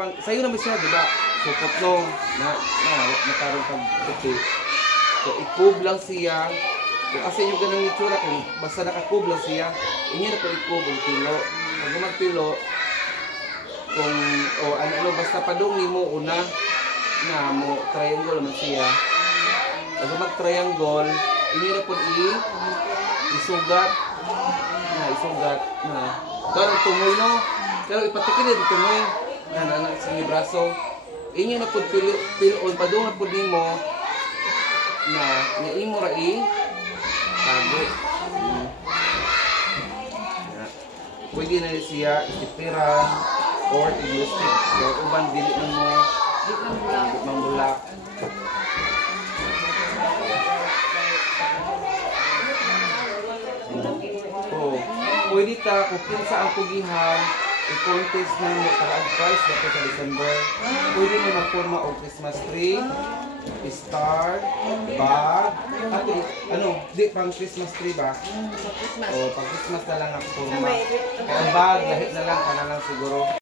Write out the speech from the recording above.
Sa'yo naman siya, di ba? So, putlong nakaroon kang puti. So, ikub lang siya. So, kasi yung ganang itsura, kung basta nakakub lang siya, inyo na po ikub ang pilo. Pag magpilo, kung, ano, basta padong mo una, na mo, triangle naman siya. Pag mag-triangle, inyo na po isugat. Isugat. Parang tumoy, no? Pero ipatikin din tumoy. Na sa mga braso. Inyo na po pilon, padung na po mo na imo rai tago. Pwede na siya istipiran or i-stick. So, uban dili na mo mambulak. Pwede ta kung kinsa ang pugihan i-contest na mo para-advise dito sa December. Pwede mo magporma o Christmas tree, star, bag, di pang Christmas tree ba? O pang Christmas na lang ang porma. Kaya ang bag, lahit na lang, ka na lang siguro.